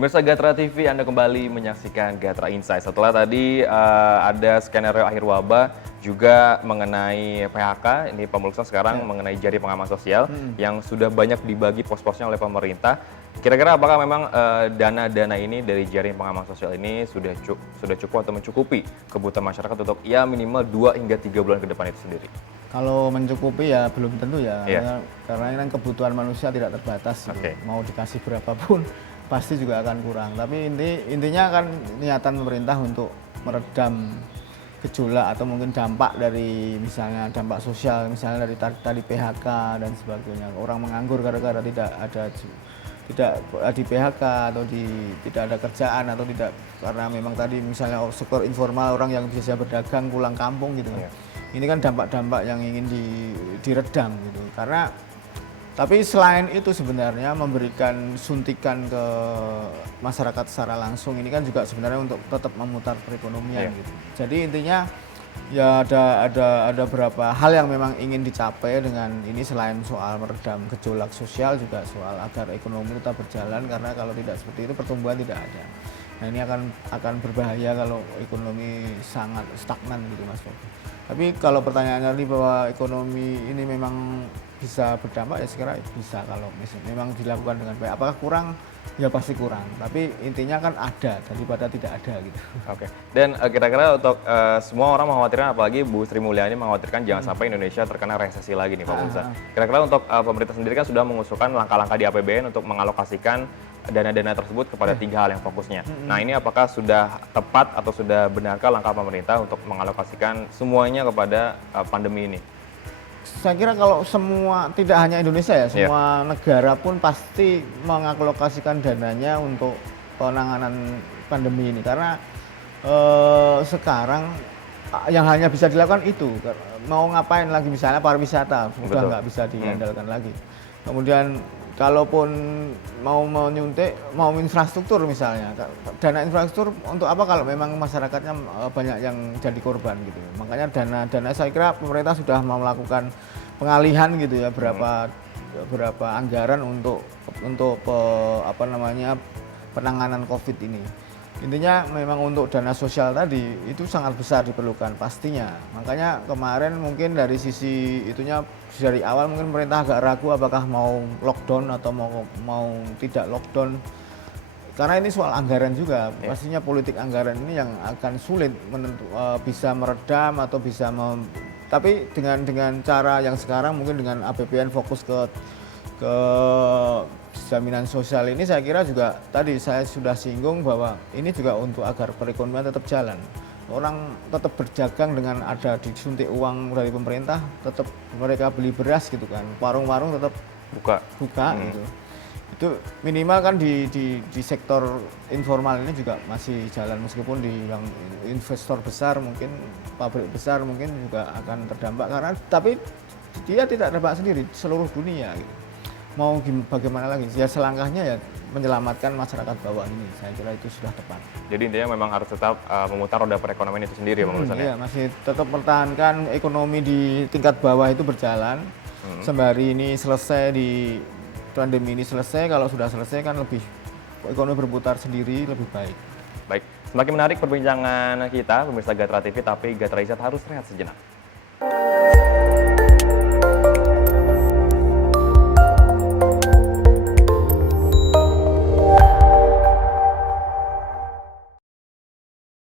Pemirsa Gatra TV, Anda kembali menyaksikan Gatra Insight. Setelah tadi ada skenario akhir wabah, juga mengenai PHK, ini Pak sekarang mengenai jaring pengaman sosial yang sudah banyak dibagi pos-posnya oleh pemerintah. Kira-kira apakah memang dana-dana ini dari jaring pengaman sosial ini sudah cukup atau mencukupi kebutuhan masyarakat untuk ya minimal 2 hingga 3 bulan ke depan itu sendiri? Kalau mencukupi ya belum tentu ya, Iya. karena ini kan kebutuhan manusia tidak terbatas. Oke. Mau dikasih berapapun pasti juga akan kurang. Tapi intinya kan niatan pemerintah untuk meredam gejolak atau mungkin dampak dari misalnya dampak sosial, misalnya dari tadi PHK dan sebagainya. Orang menganggur gara-gara tidak di PHK atau tidak ada kerjaan atau tidak, karena memang tadi misalnya sektor informal, orang yang biasa berdagang pulang kampung gitu. Iya. Ini kan dampak-dampak yang ingin diredam gitu. Tapi selain itu sebenarnya memberikan suntikan ke masyarakat secara langsung ini kan juga sebenarnya untuk tetap memutar perekonomian gitu. Jadi intinya ya ada beberapa hal yang memang ingin dicapai dengan ini, selain soal meredam gejolak sosial juga soal agar ekonomi tetap berjalan, karena kalau tidak seperti itu pertumbuhan tidak ada. Nah, ini akan berbahaya kalau ekonomi sangat stagnan gitu, Mas Bob. Tapi kalau pertanyaannya tadi bahwa ekonomi ini memang bisa berdampak, ya sekira bisa kalau memang dilakukan dengan baik. Apakah kurang? Ya pasti kurang. Tapi intinya kan ada daripada tidak ada gitu. Oke. Dan kira-kira untuk semua orang mengkhawatirkan, apalagi Bu Sri Mulyani mengkhawatirkan jangan sampai Indonesia terkena resesi lagi nih Pak Mulsa. Kira-kira untuk pemerintah sendiri kan sudah mengusulkan langkah-langkah di APBN untuk mengalokasikan dana-dana tersebut kepada 3 hal yang fokusnya. Nah, ini apakah sudah tepat atau sudah benarkah langkah pemerintah untuk mengalokasikan semuanya kepada pandemi ini? Saya kira kalau semua, tidak hanya Indonesia ya, semua negara pun pasti mengalokasikan dananya untuk penanganan pandemi ini, karena sekarang yang hanya bisa dilakukan itu. Mau ngapain lagi, misalnya pariwisata sudah nggak bisa diandalkan lagi. Kemudian kalaupun mau menyuntik, mau infrastruktur misalnya, dana infrastruktur untuk apa kalau memang masyarakatnya banyak yang jadi korban gitu. Makanya dana saya kira pemerintah sudah mau melakukan pengalihan gitu ya, berapa anggaran untuk penanganan COVID ini. Intinya memang untuk dana sosial tadi itu sangat besar diperlukan pastinya. Makanya kemarin mungkin dari sisi itunya, dari awal mungkin pemerintah agak ragu apakah mau lockdown atau mau tidak lockdown. Karena ini soal anggaran juga, pastinya politik anggaran ini yang akan sulit bisa meredam atau tapi dengan cara yang sekarang mungkin dengan APBN fokus ke jaminan sosial ini, saya kira juga tadi saya sudah singgung bahwa ini juga untuk agar perekonomian tetap jalan. Orang tetap berdagang dengan ada disuntik uang dari pemerintah, tetap mereka beli beras gitu kan. Warung-warung tetap buka gitu. Itu minimal kan di sektor informal ini juga masih jalan, meskipun di yang investor besar mungkin, pabrik besar mungkin juga akan terdampak, tapi dia tidak terdampak sendiri, seluruh dunia gitu. Mau bagaimana lagi? Ya selangkahnya ya menyelamatkan masyarakat bawah ini. Saya kira itu sudah tepat. Jadi intinya memang harus tetap memutar roda perekonomian itu sendiri, Pak Mulsa. Iya, masih tetap pertahankan ekonomi di tingkat bawah itu berjalan. Sembari ini selesai, di pandemi ini selesai, kalau sudah selesai kan lebih ekonomi berputar sendiri lebih baik. Baik, semakin menarik perbincangan kita pemirsa Gatra TV, tapi Gatra Insight harus rehat sejenak.